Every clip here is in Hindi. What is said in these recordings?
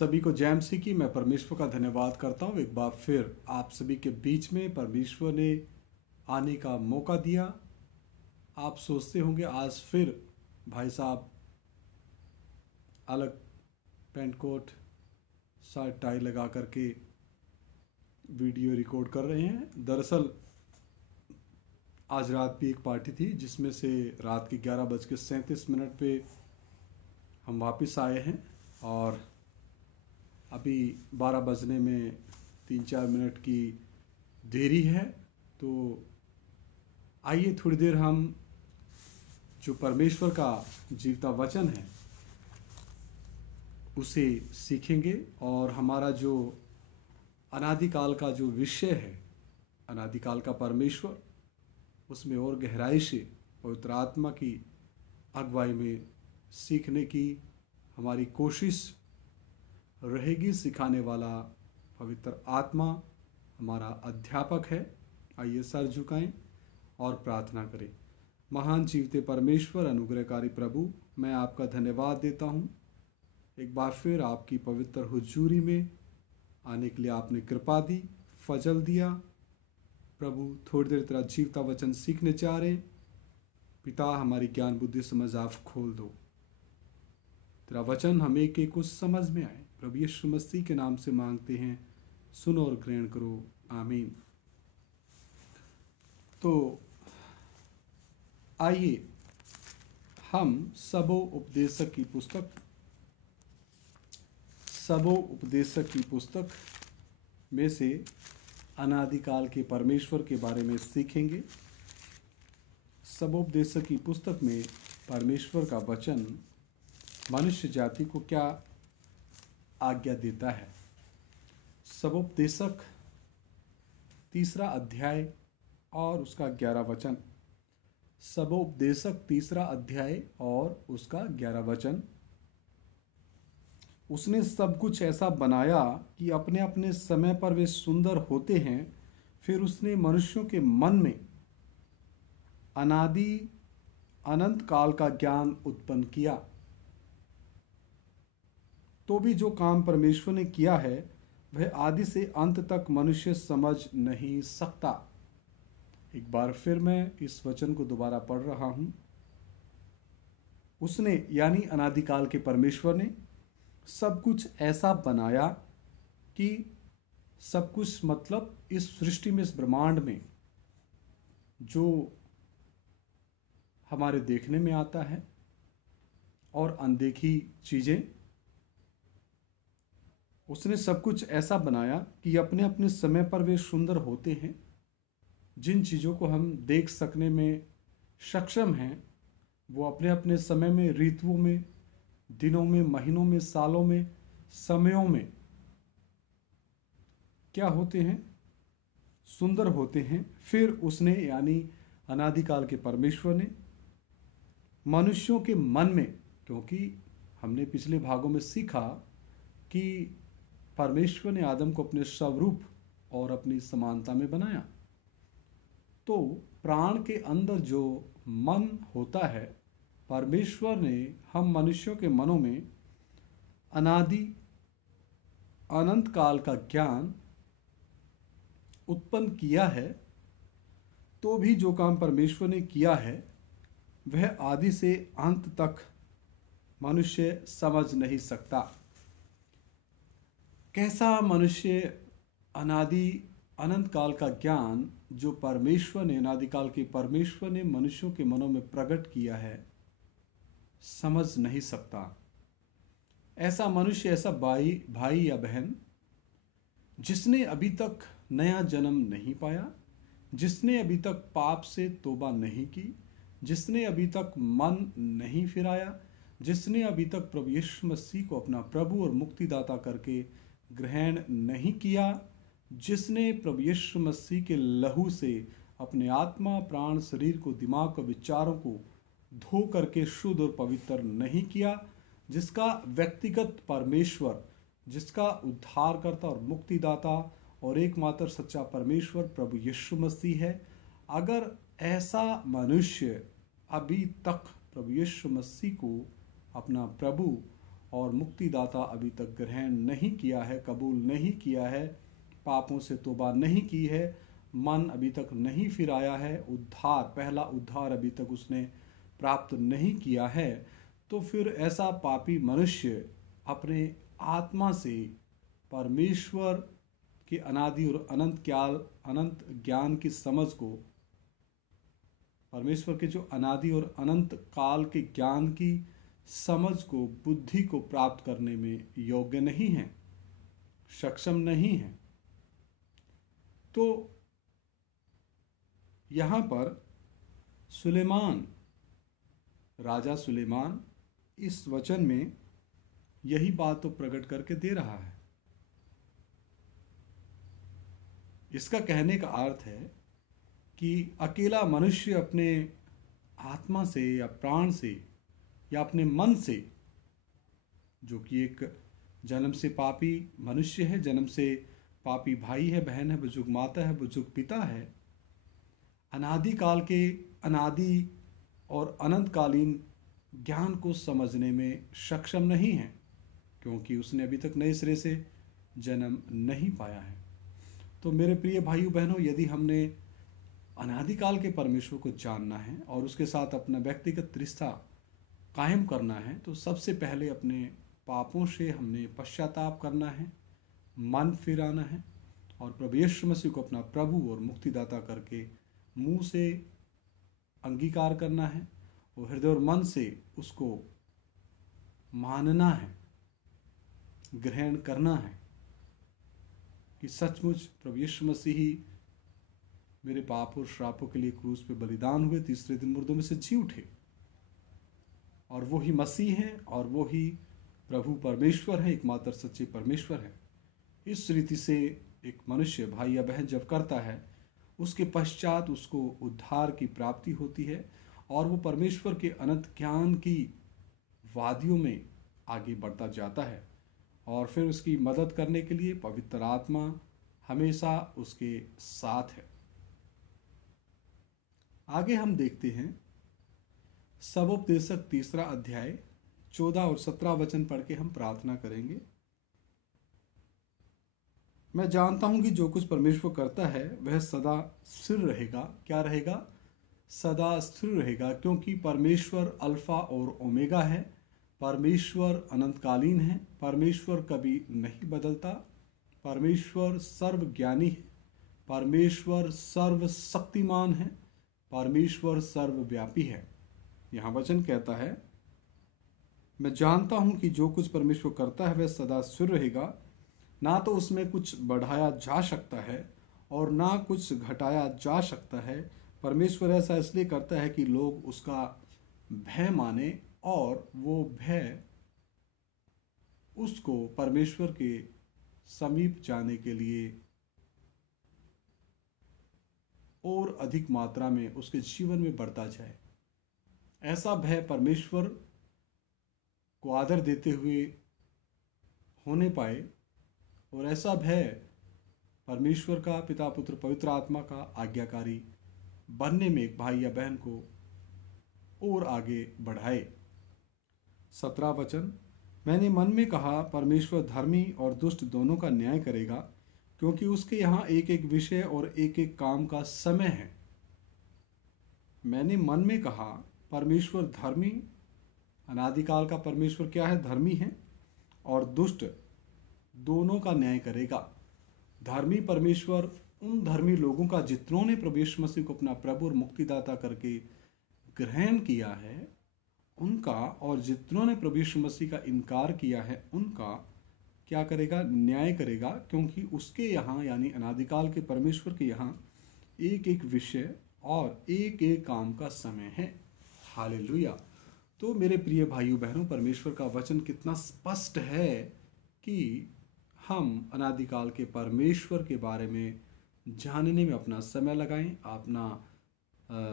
सभी को जय मसीह की। मैं परमेश्वर का धन्यवाद करता हूँ। एक बार फिर आप सभी के बीच में परमेश्वर ने आने का मौका दिया। आप सोचते होंगे आज फिर भाई साहब अलग पैंट कोट शर्ट टाई लगा करके वीडियो रिकॉर्ड कर रहे हैं। दरअसल आज रात भी एक पार्टी थी जिसमें से रात के 11:37 पे हम वापस आए हैं और अभी 12 बजने में 3-4 मिनट की देरी है। तो आइए थोड़ी देर हम जो परमेश्वर का जीवता वचन है उसे सीखेंगे और हमारा जो अनादिकाल का जो विषय है, अनादिकाल का परमेश्वर, उसमें और गहराई से पवित्र आत्मा की अगुवाई में सीखने की हमारी कोशिश रहेगी। सिखाने वाला पवित्र आत्मा हमारा अध्यापक है। आइए सर झुकाएं और प्रार्थना करें। महान जीवते परमेश्वर, अनुग्रहकारी प्रभु, मैं आपका धन्यवाद देता हूं। एक बार फिर आपकी पवित्र हुजूरी में आने के लिए आपने कृपा दी, फजल दिया। प्रभु थोड़ी देर तेरा जीवता वचन सीखने चाह रहे। पिता, हमारी ज्ञान बुद्धि समझ आप खोल दो, तेरा वचन हम एक एक को समझ में आए। प्रभु यीशु मसीह के नाम से मांगते हैं, सुनो और ग्रहण करो, आमीन। तो आइए हम सबो उपदेशक की पुस्तक में से अनादिकाल के परमेश्वर के बारे में सीखेंगे। सबोपदेशक की पुस्तक में परमेश्वर का वचन मनुष्य जाति को क्या आज्ञा देता है। सबोपदेशक 3 अध्याय और उसका 11 वचन। सबोपदेशक 3 अध्याय और उसका 11 वचन। उसने सब कुछ ऐसा बनाया कि अपने अपने समय पर वे सुंदर होते हैं। फिर उसने मनुष्यों के मन में अनादि अनंत काल का ज्ञान उत्पन्न किया। तो भी जो काम परमेश्वर ने किया है वह आदि से अंत तक मनुष्य समझ नहीं सकता। एक बार फिर मैं इस वचन को दोबारा पढ़ रहा हूं। उसने यानी अनादिकाल के परमेश्वर ने सब कुछ ऐसा बनाया कि सब कुछ मतलब इस सृष्टि में, इस ब्रह्मांड में जो हमारे देखने में आता है और अनदेखी चीजें, उसने सब कुछ ऐसा बनाया कि अपने अपने समय पर वे सुंदर होते हैं। जिन चीज़ों को हम देख सकने में सक्षम हैं वो अपने अपने समय में, ऋतुओं में, दिनों में, महीनों में, सालों में, समयों में क्या होते हैं, सुंदर होते हैं। फिर उसने यानी अनादिकाल के परमेश्वर ने मनुष्यों के मन में, क्योंकि हमने पिछले भागों में सीखा कि परमेश्वर ने आदम को अपने स्वरूप और अपनी समानता में बनाया, तो प्राण के अंदर जो मन होता है, परमेश्वर ने हम मनुष्यों के मनों में अनादि अनंत काल का ज्ञान उत्पन्न किया है। तो भी जो काम परमेश्वर ने किया है वह आदि से अंत तक मनुष्य समझ नहीं सकता। कैसा मनुष्य अनादि अनंत काल का ज्ञान जो परमेश्वर ने, अनादिकाल के परमेश्वर ने मनुष्यों के मनों में प्रकट किया है, समझ नहीं सकता। ऐसा मनुष्य, ऐसा भाई या बहन जिसने अभी तक नया जन्म नहीं पाया, जिसने अभी तक पाप से तौबा नहीं की, जिसने अभी तक मन नहीं फिराया, जिसने अभी तक प्रभु यीशु मसीह को अपना प्रभु और मुक्तिदाता करके ग्रहण नहीं किया, जिसने प्रभु यीशु मसीह के लहू से अपने आत्मा, प्राण, शरीर को, दिमाग को, विचारों को धो करके शुद्ध और पवित्र नहीं किया, जिसका व्यक्तिगत परमेश्वर, जिसका उद्धारकर्ता और मुक्तिदाता और एकमात्र सच्चा परमेश्वर प्रभु यीशु मसीह है, अगर ऐसा मनुष्य अभी तक प्रभु यीशु मसीह को अपना प्रभु और मुक्तिदाता अभी तक ग्रहण नहीं किया है, कबूल नहीं किया है, पापों से तौबा नहीं की है, मन अभी तक नहीं फिराया है, उद्धार, पहला उद्धार अभी तक उसने प्राप्त नहीं किया है, तो फिर ऐसा पापी मनुष्य अपने आत्मा से परमेश्वर के अनादि और अनंत ज्ञान की समझ को, परमेश्वर के जो अनादि और अनंत काल के ज्ञान की समझ को, बुद्धि को प्राप्त करने में योग्य नहीं है, सक्षम नहीं है। तो यहाँ पर सुलेमान, राजा सुलेमान इस वचन में यही बात तो प्रकट करके दे रहा है। इसका कहने का अर्थ है कि अकेला मनुष्य अपने आत्मा से या प्राण से या अपने मन से, जो कि एक जन्म से पापी मनुष्य है, जन्म से पापी भाई है, बहन है, बुजुर्ग माता है, बुजुर्ग पिता है, अनादि काल के अनादि और अनंतकालीन ज्ञान को समझने में सक्षम नहीं है, क्योंकि उसने अभी तक नए सिरे से जन्म नहीं पाया है। तो मेरे प्रिय भाइयों बहनों, यदि हमने अनादिकाल के परमेश्वर को जानना है और उसके साथ अपना व्यक्तिगत रिश्ता कायम करना है, तो सबसे पहले अपने पापों से हमने पश्चाताप करना है, मन फिराना है और प्रभु यीशु मसीह को अपना प्रभु और मुक्तिदाता करके मुंह से अंगीकार करना है और हृदय और मन से उसको मानना है, ग्रहण करना है कि सचमुच प्रभु यीशु मसीह ही मेरे पाप और श्रापों के लिए क्रूस पे बलिदान हुए, तीसरे दिन मुर्दों में से जी उठे, और वो ही मसीह हैं और वो ही प्रभु परमेश्वर है, एकमात्र सच्चे परमेश्वर है। इस रीति से एक मनुष्य, भाई या बहन जब करता है, उसके पश्चात उसको उद्धार की प्राप्ति होती है और वो परमेश्वर के अनंत ज्ञान की वादियों में आगे बढ़ता जाता है, और फिर उसकी मदद करने के लिए पवित्र आत्मा हमेशा उसके साथ है। आगे हम देखते हैं सबोपदेशक 3 अध्याय 14 और 17 वचन पढ़ के हम प्रार्थना करेंगे। मैं जानता हूं कि जो कुछ परमेश्वर करता है वह सदा स्थिर रहेगा। क्या रहेगा? सदा स्थिर रहेगा, क्योंकि परमेश्वर अल्फा और ओमेगा है, परमेश्वर अनंतकालीन है, परमेश्वर कभी नहीं बदलता, परमेश्वर सर्वज्ञानी है, परमेश्वर सर्वशक्तिमान है, परमेश्वर सर्वव्यापी है। यहाँ वचन कहता है, मैं जानता हूं कि जो कुछ परमेश्वर करता है वह सदा स्थिर रहेगा, ना तो उसमें कुछ बढ़ाया जा सकता है और ना कुछ घटाया जा सकता है। परमेश्वर ऐसा इसलिए करता है कि लोग उसका भय माने और वो भय उसको परमेश्वर के समीप जाने के लिए और अधिक मात्रा में उसके जीवन में बढ़ता जाए। ऐसा भय परमेश्वर को आदर देते हुए होने पाए, और ऐसा भय परमेश्वर का, पिता पुत्र पवित्र आत्मा का आज्ञाकारी बनने में एक भाई या बहन को और आगे बढ़ाए। 17 वचन, मैंने मन में कहा, परमेश्वर धर्मी और दुष्ट दोनों का न्याय करेगा, क्योंकि उसके यहाँ एक एक विषय और एक एक काम का समय है। मैंने मन में कहा, परमेश्वर धर्मी, अनादिकाल का परमेश्वर क्या है? धर्मी है, और दुष्ट दोनों का न्याय करेगा। धर्मी परमेश्वर उन धर्मी लोगों का जितनों ने प्रभु यीशु मसीह को अपना प्रभु और मुक्तिदाता करके ग्रहण किया है उनका, और जितनों ने प्रभु यीशु मसीह का इनकार किया है उनका क्या करेगा? न्याय करेगा, क्योंकि उसके यहाँ यानी अनादिकाल के परमेश्वर के यहाँ एक एक विषय और एक एक काम का समय है। हालेलुया। तो मेरे प्रिय भाइयों बहनों, परमेश्वर का वचन कितना स्पष्ट है कि हम अनादिकाल के परमेश्वर के बारे में जानने में अपना समय लगाएं, अपना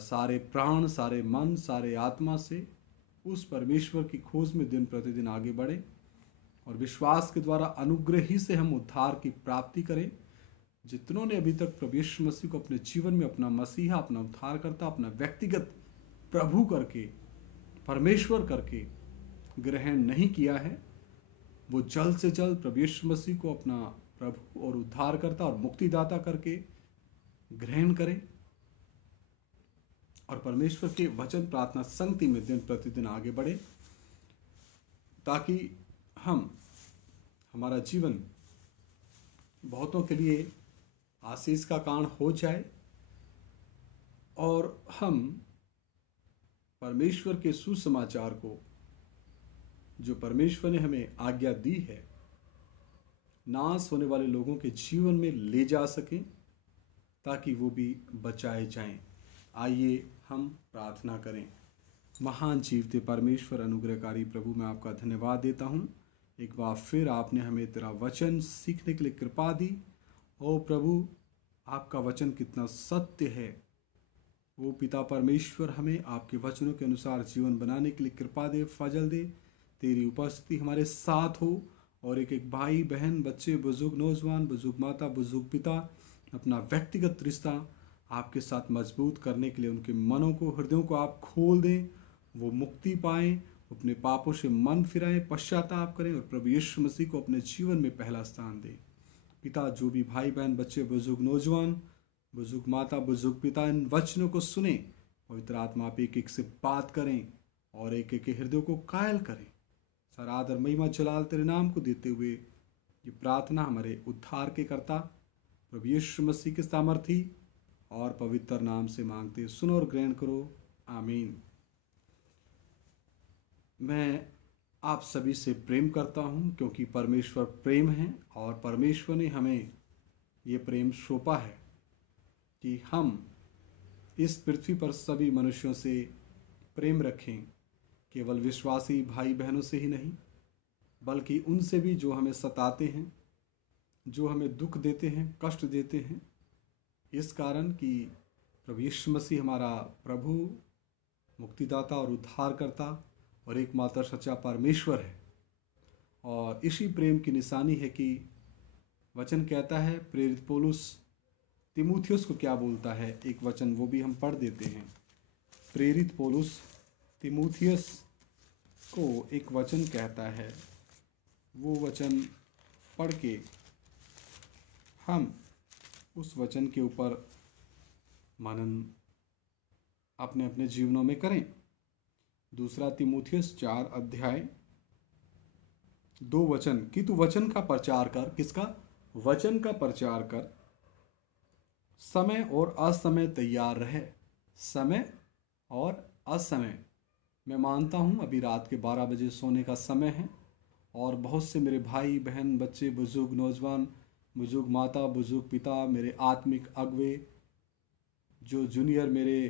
सारे प्राण, सारे मन, सारे आत्मा से उस परमेश्वर की खोज में दिन प्रतिदिन आगे बढ़ें, और विश्वास के द्वारा अनुग्रह ही से हम उद्धार की प्राप्ति करें। जितनों ने अभी तक प्रभु यीशु मसीह को अपने जीवन में अपना मसीहा, अपना उद्धारकर्ता, अपना व्यक्तिगत प्रभु करके, परमेश्वर करके ग्रहण नहीं किया है, वो जल्द से जल्द प्रभु यीशु मसीह को अपना प्रभु और उद्धारकर्ता और मुक्तिदाता करके ग्रहण करें और परमेश्वर के वचन प्रार्थना संगति में दिन प्रतिदिन आगे बढ़े, ताकि हमारा जीवन बहुतों के लिए आशीष का कारण हो जाए और हम परमेश्वर के सुसमाचार को, जो परमेश्वर ने हमें आज्ञा दी है, नाश होने वाले लोगों के जीवन में ले जा सकें ताकि वो भी बचाए जाएं। आइए हम प्रार्थना करें। महान जीवते परमेश्वर अनुग्रहकारी प्रभु, मैं आपका धन्यवाद देता हूँ। एक बार फिर आपने हमें तेरा वचन सीखने के लिए कृपा दी। ओ प्रभु, आपका वचन कितना सत्य है। वो पिता परमेश्वर, हमें आपके वचनों के अनुसार जीवन बनाने के लिए कृपा दे, फजल दे। तेरी उपस्थिति हमारे साथ हो और एक एक भाई बहन, बच्चे, बुजुर्ग, नौजवान, बुजुर्ग माता, बुजुर्ग पिता अपना व्यक्तिगत रिश्ता आपके साथ मजबूत करने के लिए उनके मनों को, हृदयों को आप खोल दें। वो मुक्ति पाएं, अपने पापों से मन फिराएं, पश्चाताप करें और प्रभु यीशु मसीह को अपने जीवन में पहला स्थान दें। पिता, जो भी भाई बहन, बच्चे, बुजुर्ग, नौजवान, बुजुर्ग माता, बुजुर्ग पिता इन वचनों को सुने, पवित्र आत्मा आप एक एक से बात करें और एक एक हृदयों को कायल करें। सारा आदर महिमा जलाल तेरे नाम को देते हुए ये प्रार्थना हमारे उद्धार के कर्ता प्रभु यीशु मसीह के सामर्थी और पवित्र नाम से मांगते, सुनो और ग्रहण करो। आमीन। मैं आप सभी से प्रेम करता हूँ क्योंकि परमेश्वर प्रेम है और परमेश्वर ने हमें ये प्रेम सौंपा है कि हम इस पृथ्वी पर सभी मनुष्यों से प्रेम रखें, केवल विश्वासी भाई बहनों से ही नहीं बल्कि उनसे भी जो हमें सताते हैं, जो हमें दुख देते हैं, कष्ट देते हैं। इस कारण कि प्रभु यीशु मसीह हमारा प्रभु, मुक्तिदाता और उद्धारकर्ता और एकमात्र सच्चा परमेश्वर है। और इसी प्रेम की निशानी है कि वचन कहता है, प्रेरित पौलुस तीमुथियुस को क्या बोलता है, एक वचन वो भी हम पढ़ देते हैं। प्रेरित पौलुस तीमुथियुस को एक वचन कहता है, वो वचन पढ़ के हम उस वचन के ऊपर मनन अपने अपने जीवनों में करें। दूसरा तीमुथियुस 4 अध्याय 2 वचन कि तू वचन का प्रचार कर। किसका? वचन का प्रचार कर, समय और असमय तैयार रहे। समय और असमय, मैं मानता हूँ अभी रात के 12 बजे सोने का समय है और बहुत से मेरे भाई बहन, बच्चे, बुजुर्ग, नौजवान, बुजुर्ग माता, बुजुर्ग पिता, मेरे आत्मिक अगुवे, जो जूनियर मेरे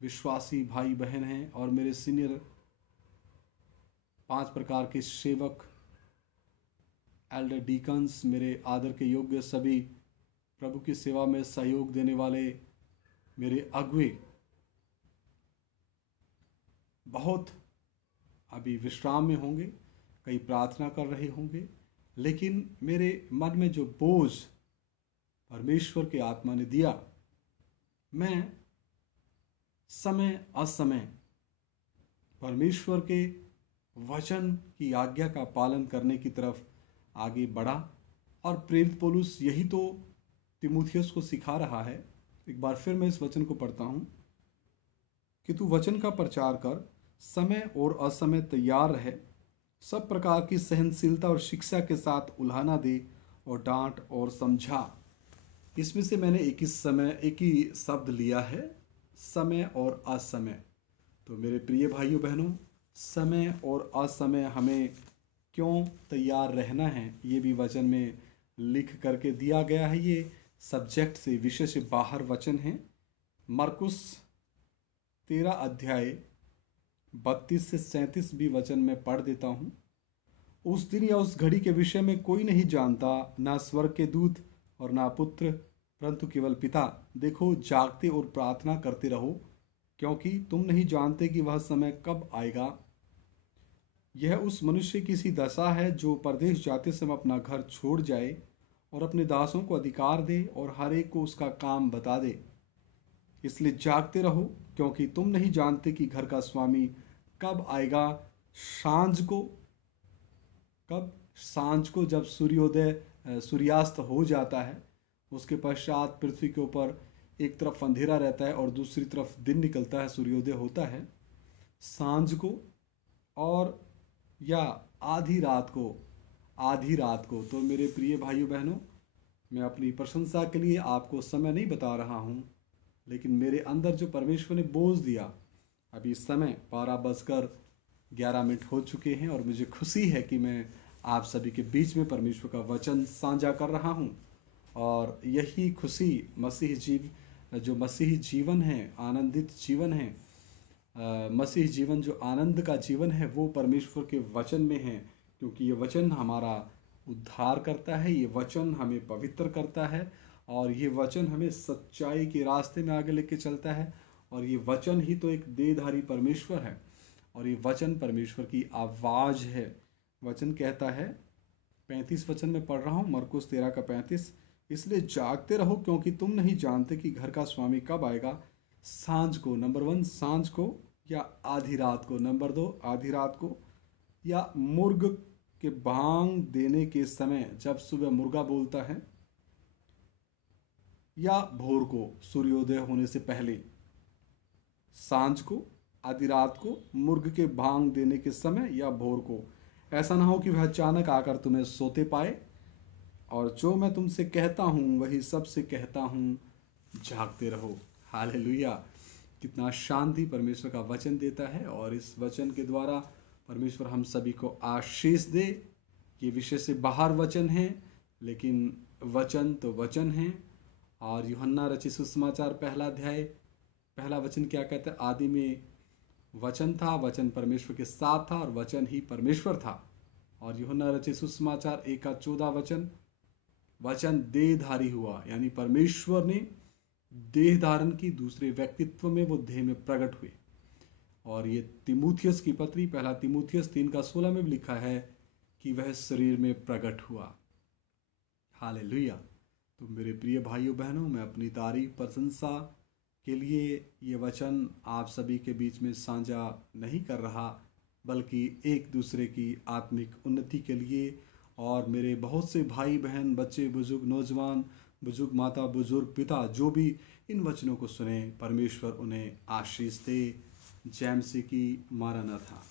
विश्वासी भाई बहन हैं और मेरे सीनियर 5 प्रकार के सेवक, एल्डर डीकन्स, मेरे आदर के योग्य सभी प्रभु की सेवा में सहयोग देने वाले मेरे अगुवे बहुत अभी विश्राम में होंगे, कई प्रार्थना कर रहे होंगे, लेकिन मेरे मन में जो बोझ परमेश्वर के आत्मा ने दिया, मैं समय असमय परमेश्वर के वचन की आज्ञा का पालन करने की तरफ आगे बढ़ा। और प्रेरित पौलुस यही तो तीमुथियुस को सिखा रहा है। एक बार फिर मैं इस वचन को पढ़ता हूँ कि तू वचन का प्रचार कर, समय और असमय तैयार रहे, सब प्रकार की सहनशीलता और शिक्षा के साथ उल्हाना दे और डांट और समझा। इसमें से मैंने एक ही शब्द लिया है, समय और असमय। तो मेरे प्रिय भाइयों बहनों, समय और असमय हमें क्यों तैयार रहना है, ये भी वचन में लिख करके दिया गया है। ये सब्जेक्ट से, विषय से बाहर वचन है। मरकुस 13 अध्याय 32 से 37 भी वचन में पढ़ देता हूँ। उस दिन या उस घड़ी के विषय में कोई नहीं जानता, ना स्वर्ग के दूत और ना पुत्र, परंतु केवल पिता। देखो, जागते और प्रार्थना करते रहो, क्योंकि तुम नहीं जानते कि वह समय कब आएगा। यह उस मनुष्य की सी दशा है जो परदेश जाते समय अपना घर छोड़ जाए और अपने दासों को अधिकार दे और हर एक को उसका काम बता दे। इसलिए जागते रहो, क्योंकि तुम नहीं जानते कि घर का स्वामी कब आएगा, सांझ को कब? सांझ को, जब सूर्यास्त हो जाता है। उसके पश्चात पृथ्वी के ऊपर एक तरफ अंधेरा रहता है और दूसरी तरफ दिन निकलता है, सूर्योदय होता है सांझ को। और या आधी रात को, आधी रात को। तो मेरे प्रिय भाइयों बहनों, मैं अपनी प्रशंसा के लिए आपको समय नहीं बता रहा हूँ, लेकिन मेरे अंदर जो परमेश्वर ने बोझ दिया, अभी इस समय 12:11 हो चुके हैं और मुझे खुशी है कि मैं आप सभी के बीच में परमेश्वर का वचन साझा कर रहा हूँ। और यही खुशी जो मसीही जीवन है, आनंदित जीवन है, मसीह जीवन जो आनंद का जीवन है, वो परमेश्वर के वचन में है। क्योंकि ये वचन हमारा उद्धार करता है, ये वचन हमें पवित्र करता है और ये वचन हमें सच्चाई के रास्ते में आगे लेके चलता है। और ये वचन ही तो एक देहधारी परमेश्वर है और ये वचन परमेश्वर की आवाज़ है। वचन कहता है, 35 वचन में पढ़ रहा हूँ, मरकुस 13:35, इसलिए जागते रहो क्योंकि तुम नहीं जानते कि घर का स्वामी कब आएगा, सांझ को, नंबर 1 सांझ को, या आधी रात को, नंबर 2 आधी रात को, या मुर्ग के बांग देने के समय, जब सुबह मुर्गा बोलता है, या भोर को, सूर्योदय होने से पहले। सांझ को, आधी रात को, मुर्ग के भांग देने के समय या भोर को। ऐसा ना हो कि वह अचानक आकर तुम्हें सोते पाए। और जो मैं तुमसे कहता हूँ वही सबसे कहता हूँ, जागते रहो। हालेलुया! कितना शांति परमेश्वर का वचन देता है और इस वचन के द्वारा परमेश्वर हम सभी को आशीष दे। ये विषय से बाहर वचन है, लेकिन वचन तो वचन है। और यूहन्ना रचित सुसमाचार 1 अध्याय 1 वचन क्या कहता है? आदि में वचन था, वचन परमेश्वर के साथ था और वचन ही परमेश्वर था। और यूहन्ना रचित सुसमाचार 1:14 वचन, वचन देहधारी हुआ, यानी परमेश्वर ने देह धारण की, दूसरे व्यक्तित्व में वो देह में प्रकट हुए। और ये तीमुथियुस की पत्री 1 तीमुथियुस 3:16 में भी लिखा है कि वह शरीर में प्रकट हुआ। हालेलुया! तो मेरे प्रिय भाइयों बहनों, मैं अपनी तारीफ प्रशंसा के लिए ये वचन आप सभी के बीच में साझा नहीं कर रहा, बल्कि एक दूसरे की आत्मिक उन्नति के लिए। और मेरे बहुत से भाई बहन, बच्चे, बुजुर्ग, नौजवान, बुजुर्ग, माता, बुजुर्ग, पिता, जो भी इन वचनों को सुने, परमेश्वर उन्हें आशीष दे। जय मसीह की। मारानाथा।